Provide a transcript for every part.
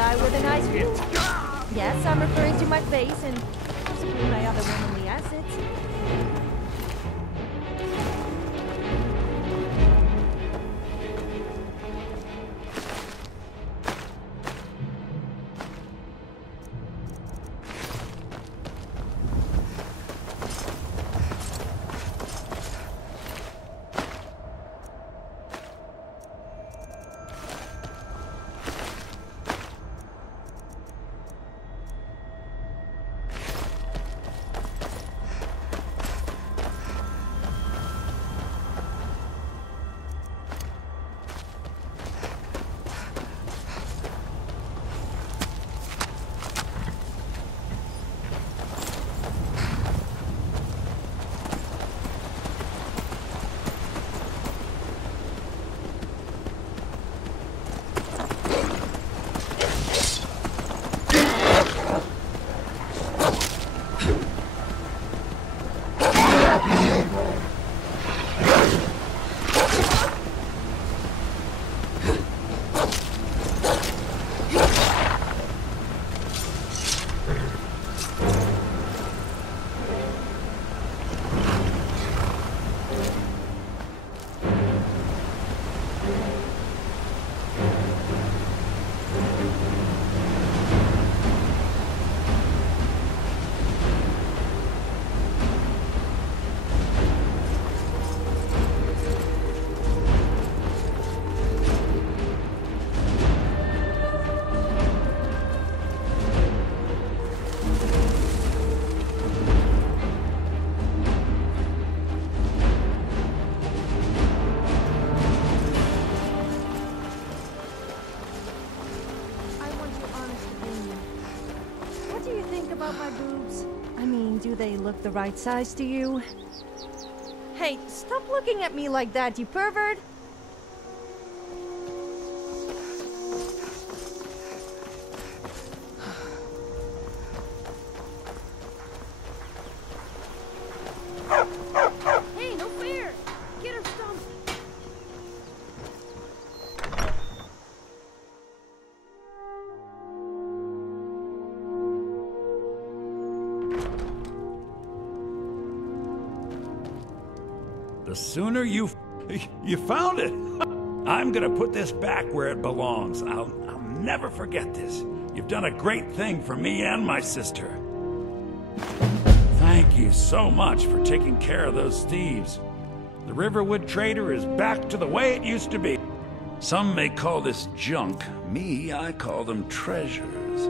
die with a nice view. Yes, I'm referring to my face and possibly my other womanly assets. About my boobs? I mean, do they look the right size to you? Hey, stop looking at me like that, you pervert! Hey, no fair! Get her stumped! The sooner you found it. I'm gonna put this back where it belongs. I'll never forget this. You've done a great thing for me and my sister. Thank you so much for taking care of those thieves. The Riverwood Trader is back to the way it used to be. Some may call this junk. Me, I call them treasures.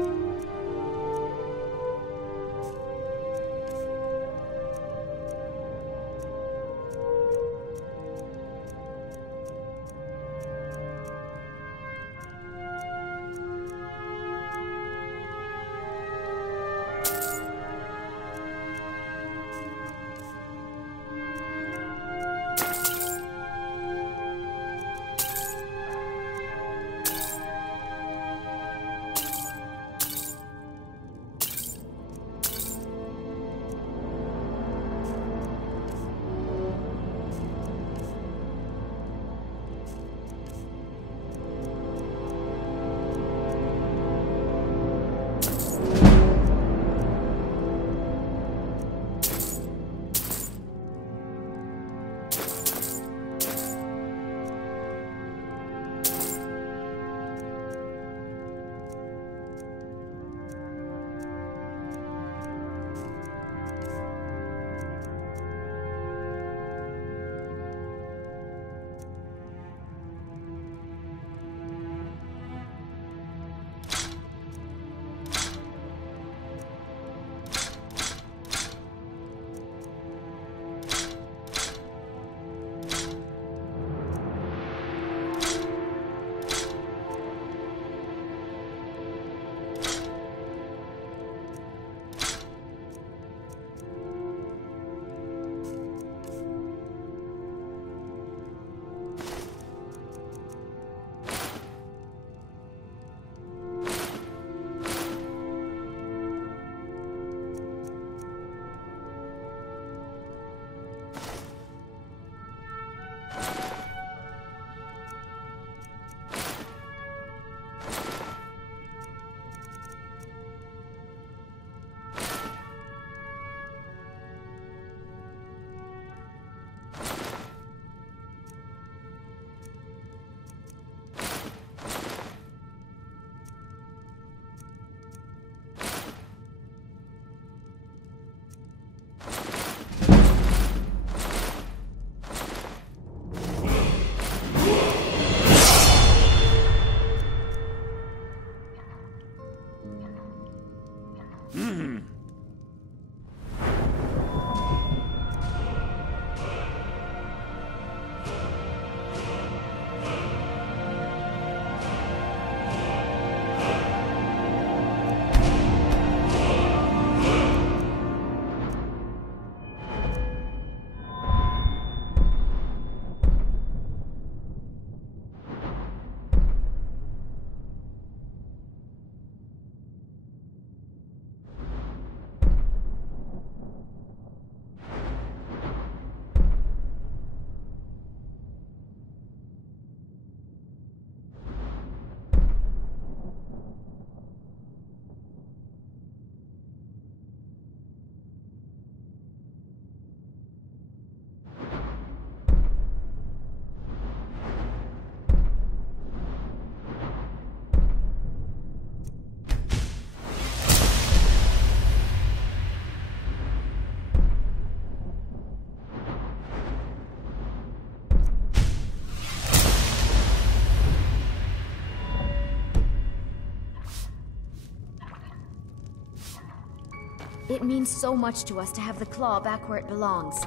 It means so much to us to have the claw back where it belongs.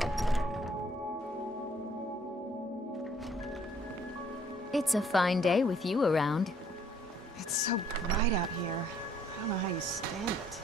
It's a fine day with you around. It's so bright out here. I don't know how you stand it.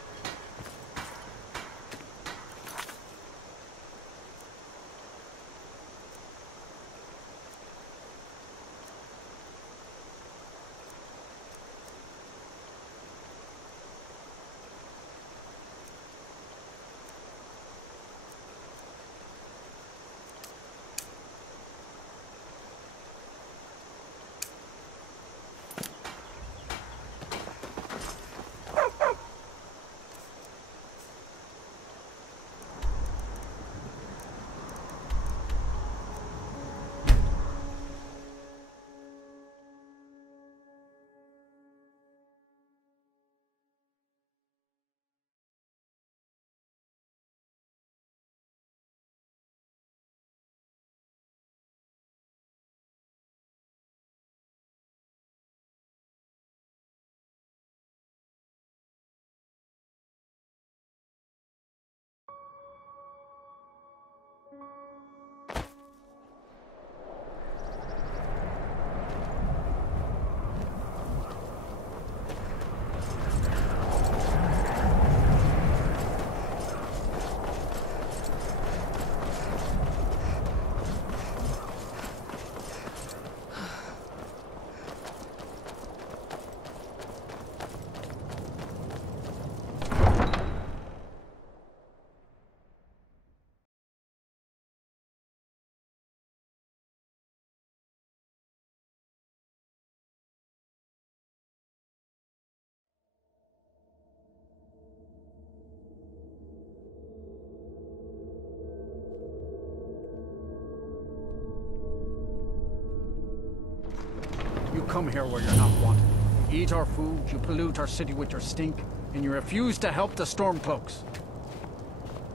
You come here where you're not wanted. You eat our food, you pollute our city with your stink, and you refuse to help the Stormcloaks.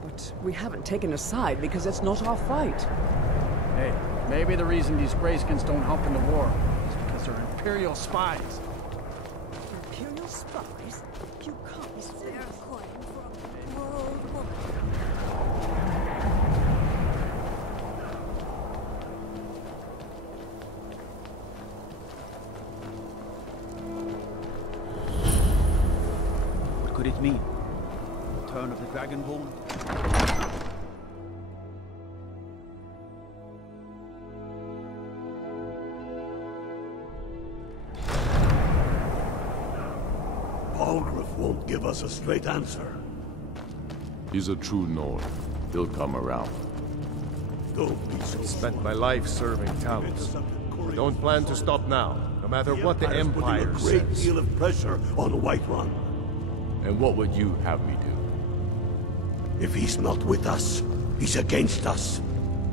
But we haven't taken a side because it's not our fight. Hey, maybe the reason these Greyskins don't help in the war is because they're Imperial spies. Imperial spies? You can't be serious. What could it mean? Return of the Dragonborn? Balgruuf won't give us a straight answer. He's a true Nord. He'll come around. Don't be so Spent my life serving Talos. Don't plan to stop now, no matter what the Empire says. A great says. deal of pressure on Whiterun. And what would you have me do? If he's not with us, he's against us.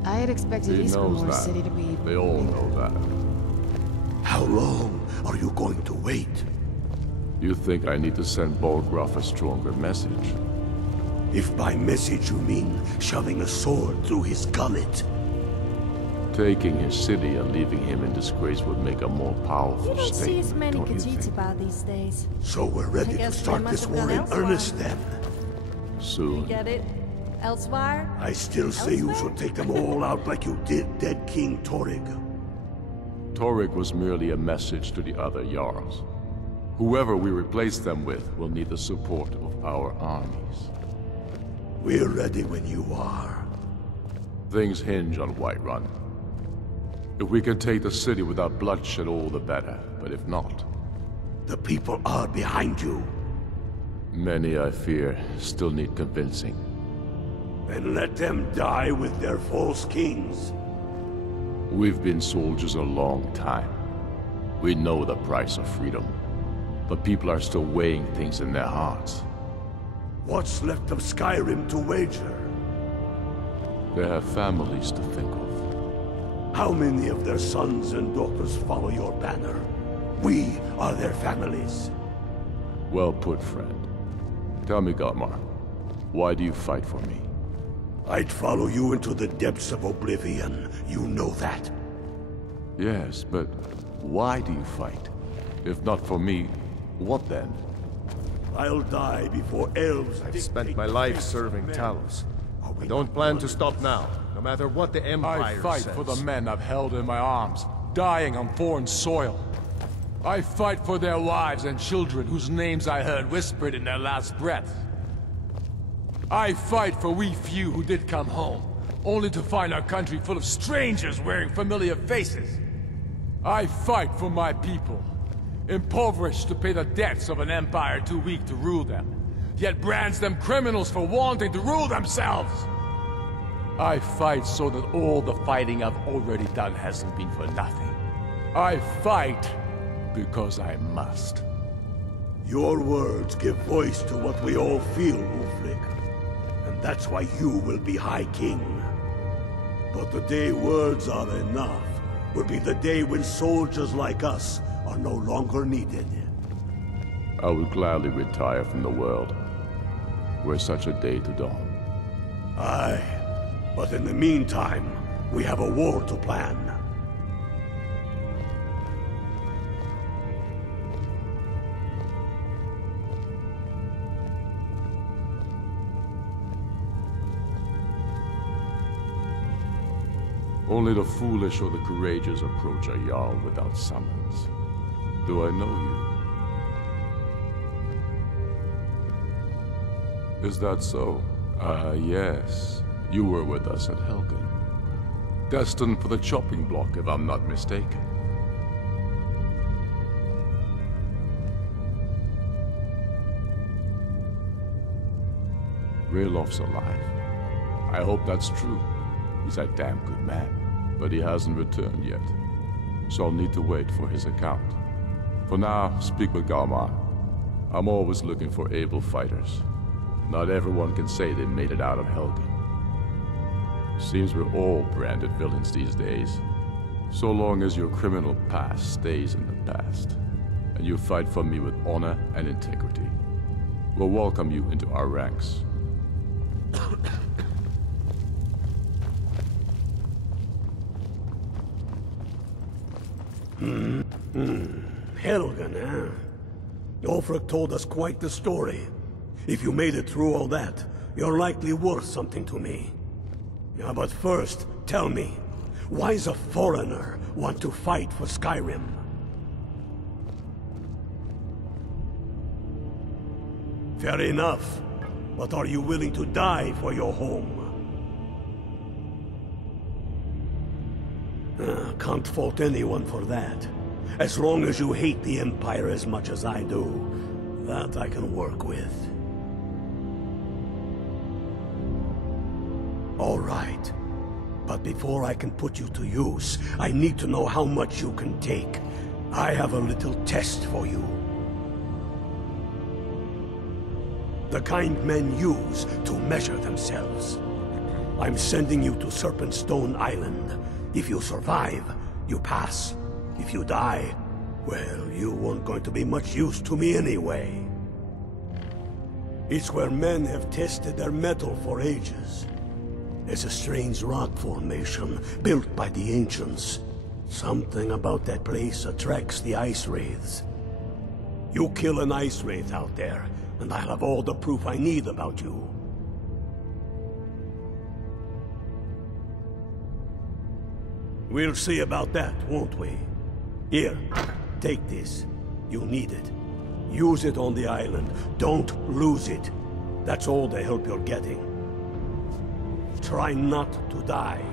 I had expected He knows Eastmoor that. City to be... They all know that. How long are you going to wait? You think I need to send Balgruuf a stronger message? If by message you mean shoving a sword through his gullet. Taking his city and leaving him in disgrace would make a more powerful You don't statement, see as many don't you Khajiits think? about these days. So we're ready to guess they start must this have war gone in elsewhere. earnest then. You Soon. get it? Elsewhere? I still say you Elsewhere? should take them all out like you did dead King Torrig. Torrig was merely a message to the other Jarls. Whoever we replace them with will need the support of our armies. We're ready when you are. Things hinge on Whiterun. If we can take the city without bloodshed, all the better. But if not, The people are behind you. many, I fear, still need convincing. Then let them die with their false kings. We've been soldiers a long time. We know the price of freedom. But people are still weighing things in their hearts. What's left of Skyrim to wager? They have families to think of. How many of their sons and daughters follow your banner? We are their families. Well put, friend. Tell me, Garmar, why do you fight for me? I'd follow you into the depths of oblivion. You know that. Yes, but why do you fight? If not for me, what then? I'll die before elves. I've spent my life serving Talos. I don't plan to stop now, no matter what the Empire I fight says. for the men I've held in my arms, dying on foreign soil. I fight for their wives and children whose names I heard whispered in their last breath. I fight for we few who did come home, only to find our country full of strangers wearing familiar faces. I fight for my people, impoverished to pay the debts of an empire too weak to rule them, yet brands them criminals for wanting to rule themselves. I fight so that all the fighting I've already done hasn't been for nothing. I fight because I must. Your words give voice to what we all feel, Ulfric. And that's why you will be High King. But the day words are enough will be the day when soldiers like us are no longer needed. I would gladly retire from the world, were such a day to dawn. Aye, but in the meantime, we have a war to plan. Only the foolish or the courageous approach a Jarl without summons. Do I know you? Is that so? Yes. You were with us at Helgen. Destined for the chopping block, if I'm not mistaken. Railof's alive. I hope that's true. He's a damn good man, but he hasn't returned yet. So I'll need to wait for his account. For now, speak with Galmar. I'm always looking for able fighters. Not everyone can say they made it out of Helgen. Seems we're all branded villains these days. So long as your criminal past stays in the past, and you fight for me with honor and integrity, we'll welcome you into our ranks. Helgen, huh? Ulfric told us quite the story. If you made it through all that, you're likely worth something to me. Yeah, but first, tell me, why does a foreigner want to fight for Skyrim? Fair enough, but are you willing to die for your home? Can't fault anyone for that. As long as you hate the Empire as much as I do, that I can work with. All right. But before I can put you to use, I need to know how much you can take. I have a little test for you. The kind men use to measure themselves. I'm sending you to Serpentstone Island. If you survive, you pass. If you die, well, you weren't going to be much use to me anyway. It's where men have tested their metal for ages. It's a strange rock formation built by the ancients. Something about that place attracts the ice wraiths. You kill an ice wraith out there, and I'll have all the proof I need about you. We'll see about that, won't we? Here, take this. You'll need it. Use it on the island. Don't lose it. That's all the help you're getting. Try not to die.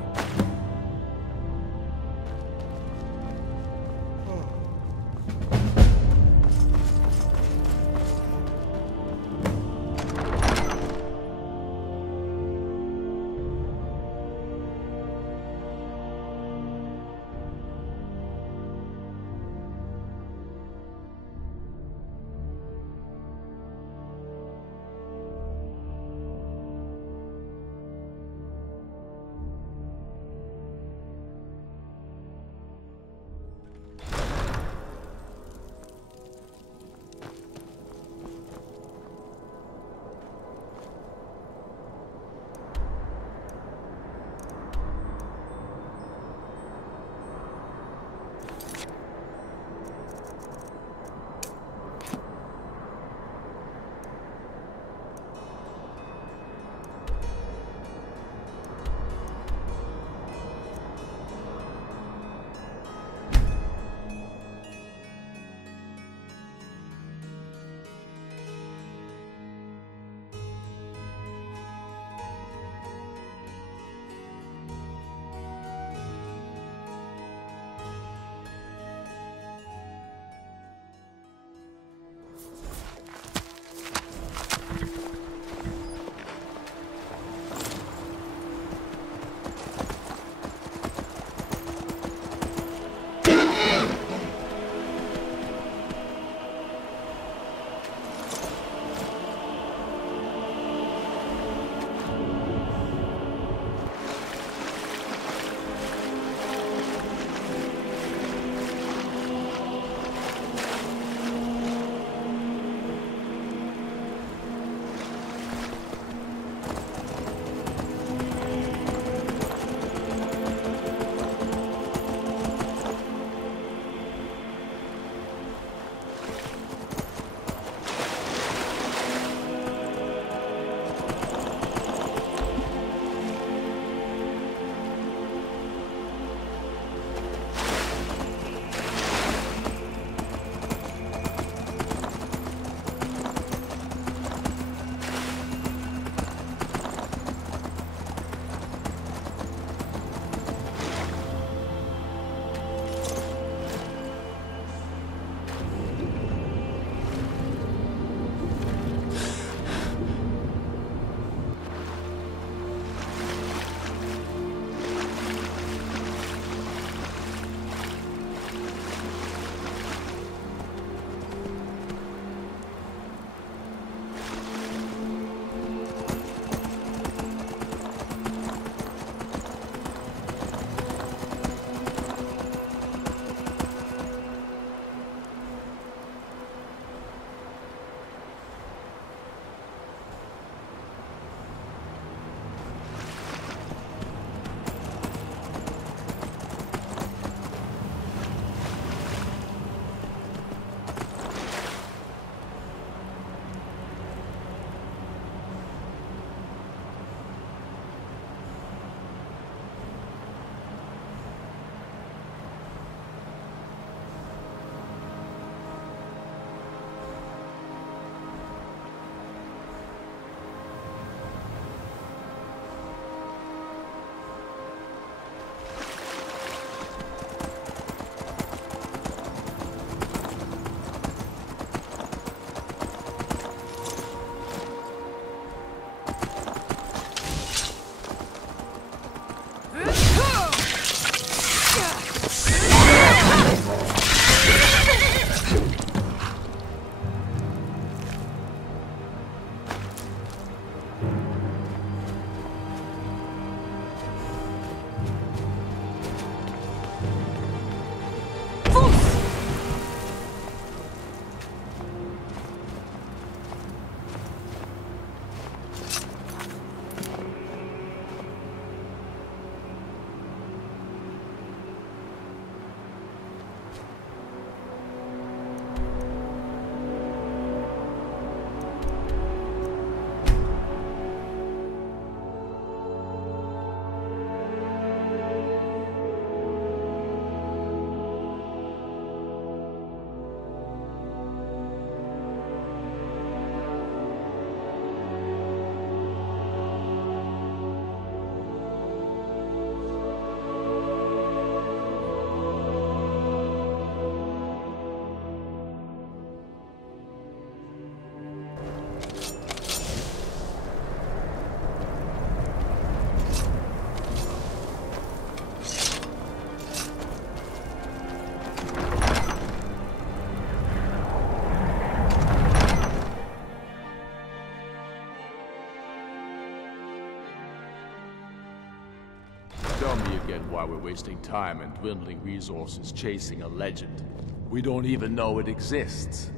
Tell me again why we're wasting time and dwindling resources chasing a legend. We don't even know it exists.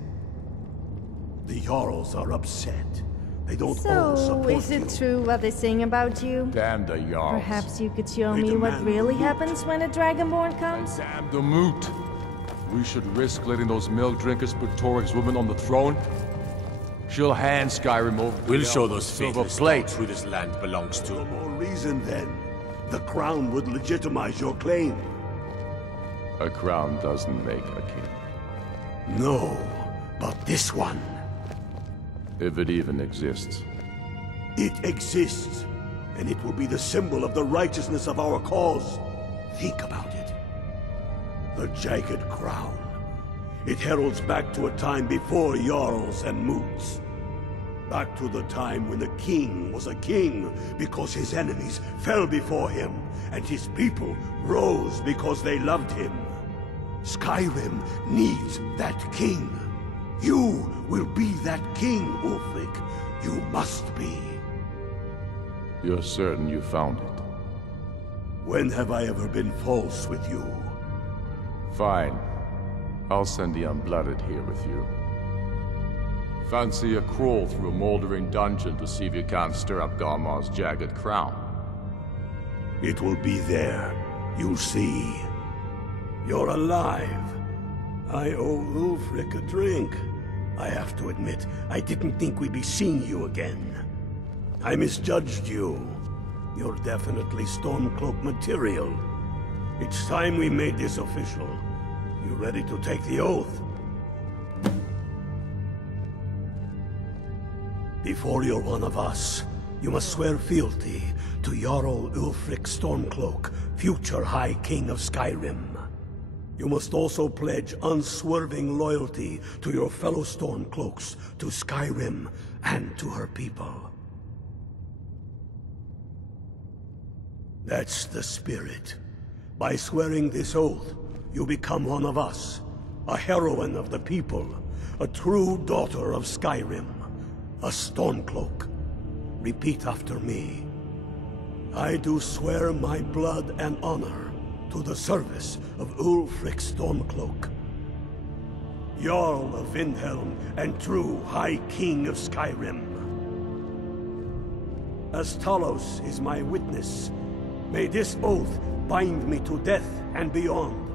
The Jarls are upset. They don't all support So, is it true what they're saying about you? Damn the Jarls. Perhaps you could show me what really happens when a Dragonborn comes? Damn the moot. We should risk letting those milk drinkers put Torik's woman on the throne? She'll hand Skyrim over to We'll show those fatal plates who this land belongs to. The more reason then. The crown would legitimize your claim. A crown doesn't make a king. No, but this one. If it even exists. It exists, and it will be the symbol of the righteousness of our cause. Think about it. The jagged crown. It heralds back to a time before Jarls and Moots. Back to the time when the king was a king because his enemies fell before him, and his people rose because they loved him. Skyrim needs that king. You will be that king, Ulfric. You must be. You're certain you found it? When have I ever been false with you? Fine. I'll send the Unblooded here with you. Fancy a crawl through a moldering dungeon to see if you can't stir up Garmar's jagged crown. It will be there. You'll see. You're alive. I owe Ulfric a drink. I have to admit, I didn't think we'd be seeing you again. I misjudged you. You're definitely Stormcloak material. It's time we made this official. You ready to take the oath? Before you're one of us, you must swear fealty to Jarl Ulfric Stormcloak, future High King of Skyrim. You must also pledge unswerving loyalty to your fellow Stormcloaks, to Skyrim, and to her people. That's the spirit. By swearing this oath, you become one of us, a heroine of the people, a true daughter of Skyrim, a Stormcloak. Repeat after me. I do swear my blood and honor to the service of Ulfric Stormcloak, Jarl of Windhelm and true High King of Skyrim. As Talos is my witness, may this oath bind me to death and beyond.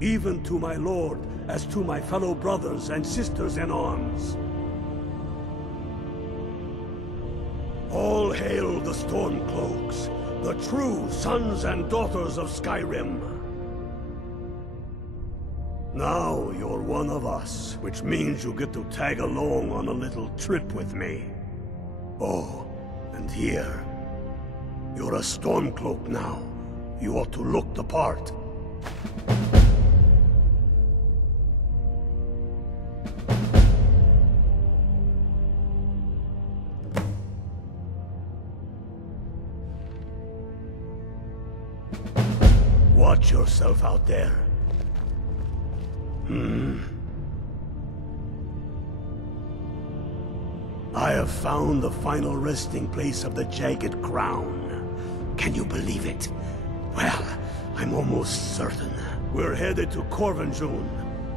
Even to my lord, as to my fellow brothers and sisters in arms. All hail the Stormcloaks, the true sons and daughters of Skyrim. Now you're one of us, which means you get to tag along on a little trip with me. Oh, and here. You're a Stormcloak now. You ought to look the part. Watch yourself out there. I have found the final resting place of the Jagged Crown. Can you believe it? Well, I'm almost certain. We're headed to Corvinjun,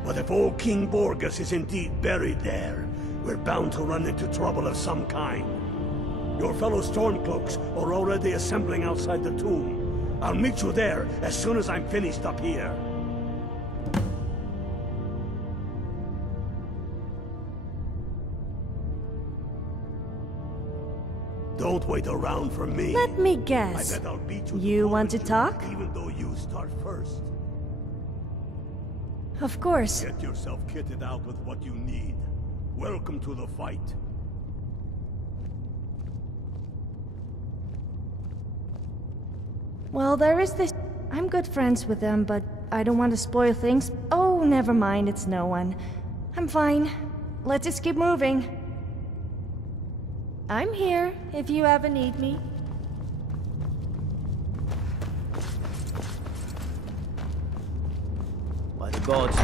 but if old King Borgus is indeed buried there, we're bound to run into trouble of some kind. Your fellow Stormcloaks are already assembling outside the tomb. I'll meet you there as soon as I'm finished up here. Don't wait around for me. Let me guess. I bet I'll beat you. You want to talk? Even though you start first. Of course. Get yourself kitted out with what you need. Welcome to the fight. Well, there is this... I'm good friends with them, but I don't want to spoil things. Oh, never mind, it's no one. I'm fine. Let's just keep moving. I'm here, if you ever need me. By the gods,